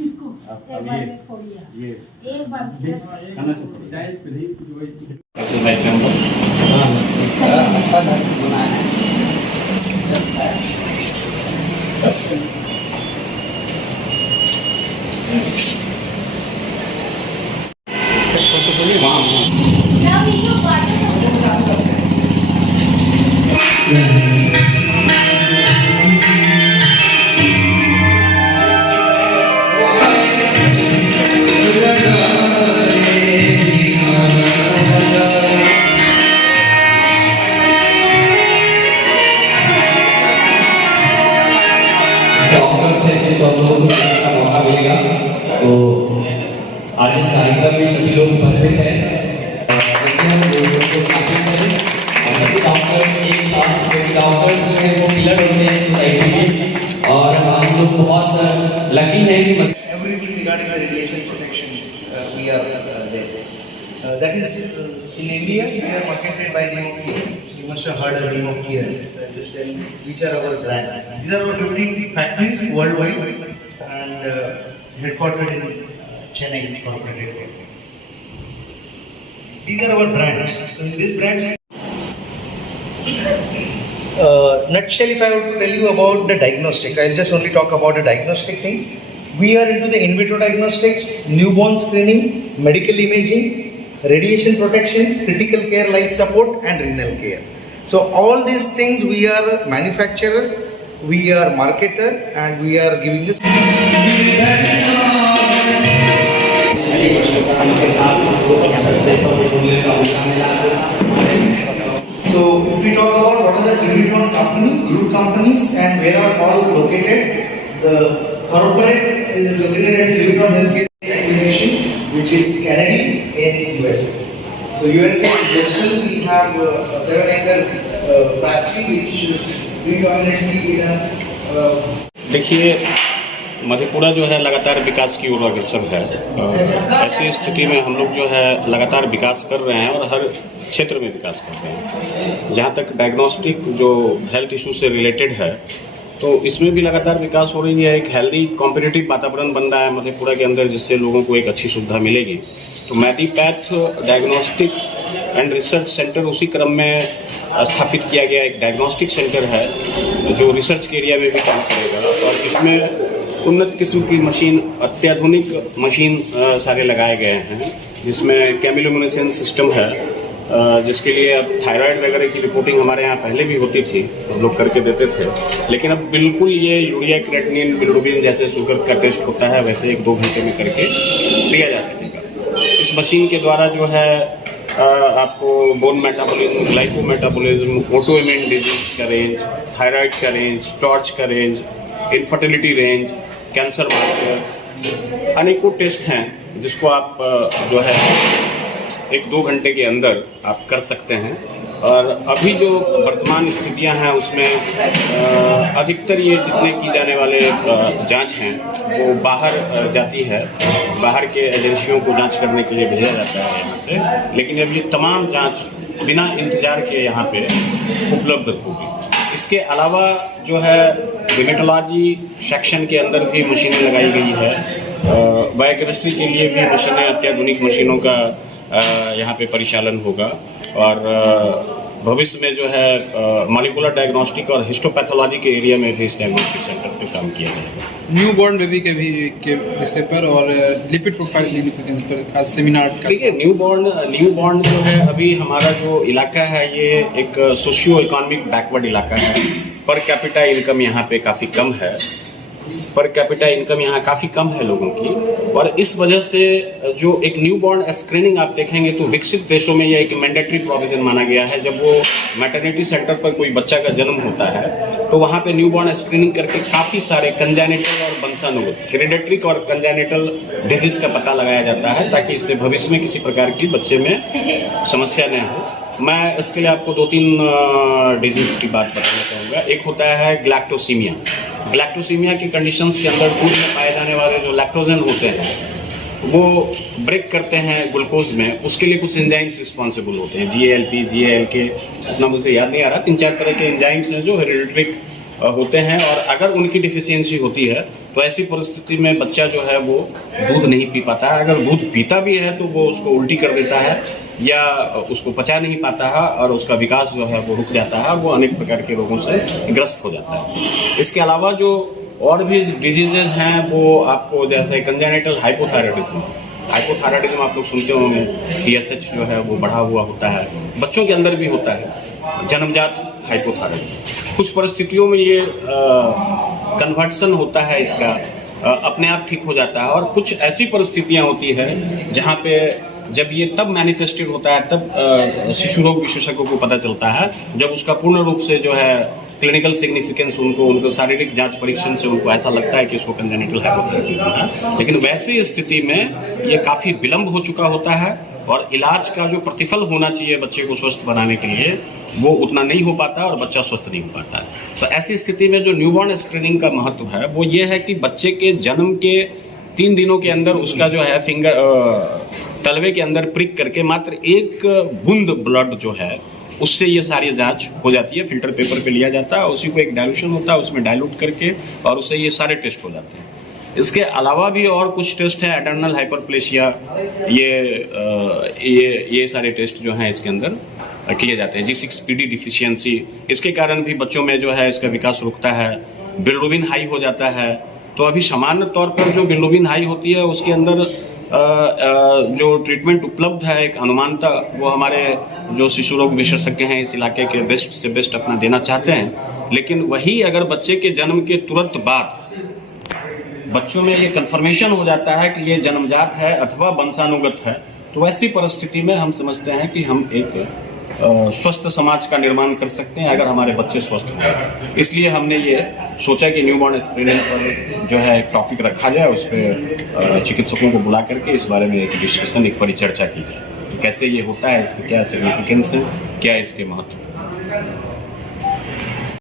इसको एक बार में खोलिए, एक बार अच्छा बनाया है। तो आज इस कार्यक्रम में सभी लोग उपस्थित हैं। डॉक्टर्स जो है वो पिलर होते हैं सोसाइटी के, और हम लोग बहुत लकी हैं कि everything regarding the radiation protection we are there. That is in India we are marketed by name of Kiran. You must have heard of the name of Kiran. Just tell me which are our brands. These are our 15 factories worldwide and headquartered in Chennai, corporate headquarters. These are our brands. So in this brand, nutshell, if I were to tell you about the diagnostics, I'll just only talk about the diagnostic thing. We are into the in vitro diagnostics, newborn screening, medical imaging, radiation protection, critical care life support, and renal care. So all these things we are manufacturer, we are marketer, and we are giving this. So if we talk about what are the Trinitron company, group companies, and where are all located, the corporate is located at Trinitron Healthcare Acquisition, which is Kennedy in USA. So USA is Bristol. We have a 7-acre factory which is predominantly in a देखिए, मधेपुरा जो है लगातार विकास की ओर अग्रसर है। ऐसी स्थिति में हम लोग जो है लगातार विकास कर रहे हैं और हर क्षेत्र में विकास कर रहे हैं। जहाँ तक डायग्नोस्टिक जो हेल्थ इशू से रिलेटेड है, तो इसमें भी लगातार विकास हो रही है। एक हेल्दी कॉम्पिटिटिव वातावरण बन रहा है मधेपुरा के अंदर, जिससे लोगों को एक अच्छी सुविधा मिलेगी। तो मेडिपैथ डायग्नोस्टिक एंड रिसर्च सेंटर उसी क्रम में स्थापित किया गया एक डायग्नोस्टिक सेंटर है, जो रिसर्च के एरिया में भी काम करेगा और इसमें उन्नत किस्म की मशीन, अत्याधुनिक मशीन सारे लगाए गए हैं, जिसमें केमिलोमिनेसेंस सिस्टम है, जिसके लिए अब थायराइड वगैरह की रिपोर्टिंग हमारे यहाँ पहले भी होती थी, हम लोग करके देते थे, लेकिन अब बिल्कुल ये यूरिया, क्रेटिनिन, बिलिरुबिन जैसे शुगर का टेस्ट होता है वैसे 1-2 घंटे में करके दिया जा सकेगा। इस मशीन के द्वारा जो है आपको bone metabolism, glyco metabolism, auto immune disease का रेंज, थायराइड का रेंज, स्टॉर्च का range, infertility range, cancer markers, अनेकों टेस्ट हैं जिसको आप जो है 1-2 घंटे के अंदर आप कर सकते हैं। और अभी जो वर्तमान स्थितियां हैं उसमें अधिकतर ये जितने की जाने वाले जांच हैं वो बाहर जाती है, बाहर के एजेंसियों को जांच करने के लिए भेजा जाता है यहाँ से, लेकिन अब ये तमाम जांच बिना इंतजार के यहाँ पे उपलब्ध होगी। इसके अलावा जो है हेमेटोलॉजी सेक्शन के अंदर भी मशीनें लगाई गई है। बायोकेमिस्ट्री के लिए भी मशीनें, अत्याधुनिक मशीनों का यहाँ पे परिचालन होगा और भविष्य में जो है मॉलिक्यूलर डायग्नोस्टिक और हिस्टोपैथोलॉजी के एरिया में भी इस डायग्नोस्टिक सेंटर पे काम किया जाएगा। न्यूबॉर्न बेबी के विषय पर और लिपिड प्रोफाइल सिग्निफिकेंस पर आज सेमिनार। देखिए, न्यूबॉर्न जो है, अभी हमारा जो इलाका है ये एक सोशियो इकोनॉमिक बैकवर्ड इलाका है। पर कैपिटा इनकम यहाँ पे काफ़ी कम है, लोगों की, और इस वजह से जो एक न्यूबॉर्न स्क्रीनिंग आप देखेंगे तो विकसित देशों में यह एक मैंडेटरी प्रोविजन माना गया है। जब वो मैटरनिटी सेंटर पर कोई बच्चा का जन्म होता है तो वहाँ पे न्यूबॉर्न स्क्रीनिंग करके काफ़ी सारे कंजेनिटल और वंशानुगत, हेरिडेटरी और कंजेनिटल डिजीज का पता लगाया जाता है, ताकि इससे भविष्य में किसी प्रकार की बच्चे में समस्या न हो। मैं इसके लिए आपको 2-3 डिजीज की बात बताना चाहूँगा। एक होता है ग्लैक्टोसीमिया। ग्लैक्टोसीमिया की कंडीशंस के अंदर दूध में पाए जाने वाले जो लैक्टोजन होते हैं वो ब्रेक करते हैं ग्लूकोज में, उसके लिए कुछ एंजाइम्स रिस्पॉन्सिबल होते हैं, GALP, GALK, उतना मुझे याद नहीं आ रहा, 3-4 तरह के एंजाइम्स हैं जो हेरिडिटरी होते हैं, और अगर उनकी डिफिशियंसी होती है तो ऐसी परिस्थिति में बच्चा जो है वो दूध नहीं पी पाता है। अगर दूध पीता भी है तो वो उसको उल्टी कर देता है या उसको पचा नहीं पाता है और उसका विकास जो है वो रुक जाता है, वो अनेक प्रकार के रोगों से ग्रस्त हो जाता है। इसके अलावा जो और भी डिजीजेज हैं वो आपको जैसे कंजेनिटल हाइपोथायराइडिज्म आप लोग सुनते होंगे, TSH जो है वो बढ़ा हुआ होता है, बच्चों के अंदर भी होता है। जन्मजात हाइपोथायराइडिज्म, कुछ परिस्थितियों में ये कन्वर्सन होता है इसका, अपने आप ठीक हो जाता है, और कुछ ऐसी परिस्थितियां होती है जहाँ पे जब ये तब मैनिफेस्टेड होता है, तब शिशु रोग विशेषज्ञों को पता चलता है जब उसका पूर्ण रूप से जो है क्लिनिकल सिग्निफिकेंस उनको शारीरिक जांच परीक्षण से उनको ऐसा लगता है कि इसको कंजेनिटल हाइपोथायराइडिज्म है। लेकिन वैसी स्थिति में ये काफ़ी विलम्ब हो चुका होता है और इलाज का जो प्रतिफल होना चाहिए बच्चे को स्वस्थ बनाने के लिए वो उतना नहीं हो पाता और बच्चा स्वस्थ नहीं हो पाता है। तो ऐसी स्थिति में जो न्यूबॉर्न स्क्रीनिंग का महत्व है वो ये है कि बच्चे के जन्म के 3 दिनों के अंदर उसका जो है तलवे के अंदर प्रिक करके मात्र 1 बूंद ब्लड जो है उससे ये सारी जांच हो जाती है, फिल्टर पेपर पे लिया जाता है, उसी को एक डाइल्यूशन होता है उसमें डाइल्यूट करके और उससे ये सारे टेस्ट हो जाते हैं। इसके अलावा भी और कुछ टेस्ट है, एडर्नल हाइपरप्लेशिया, ये सारे टेस्ट जो हैं इसके अंदर किए जाते हैं। G6PD डिफिशियंसी, इसके कारण भी बच्चों में जो है इसका विकास रुकता है। बिलिरुबिन हाई हो जाता है, तो अभी सामान्य तौर पर जो बिलिरुबिन हाई होती है उसके अंदर जो ट्रीटमेंट उपलब्ध है एक अनुमानता वो हमारे जो शिशु रोग विशेषज्ञ हैं इस इलाके के बेस्ट से बेस्ट अपना देना चाहते हैं। लेकिन वही अगर बच्चे के जन्म के तुरंत बाद बच्चों में ये कन्फर्मेशन हो जाता है कि ये जन्मजात है अथवा वंशानुगत है, तो ऐसी परिस्थिति में हम समझते हैं कि हम एक स्वस्थ समाज का निर्माण कर सकते हैं अगर हमारे बच्चे स्वस्थ हों। इसलिए हमने ये सोचा कि न्यूबॉर्न स्क्रीनिंग पर जो है एक टॉपिक रखा जाए, उस पर चिकित्सकों को बुला करके इस बारे में एक डिस्कशन, एक परिचर्चा की जाए। कैसे ये होता है, इसके क्या सिग्निफिकेंस है, क्या इसके महत्व।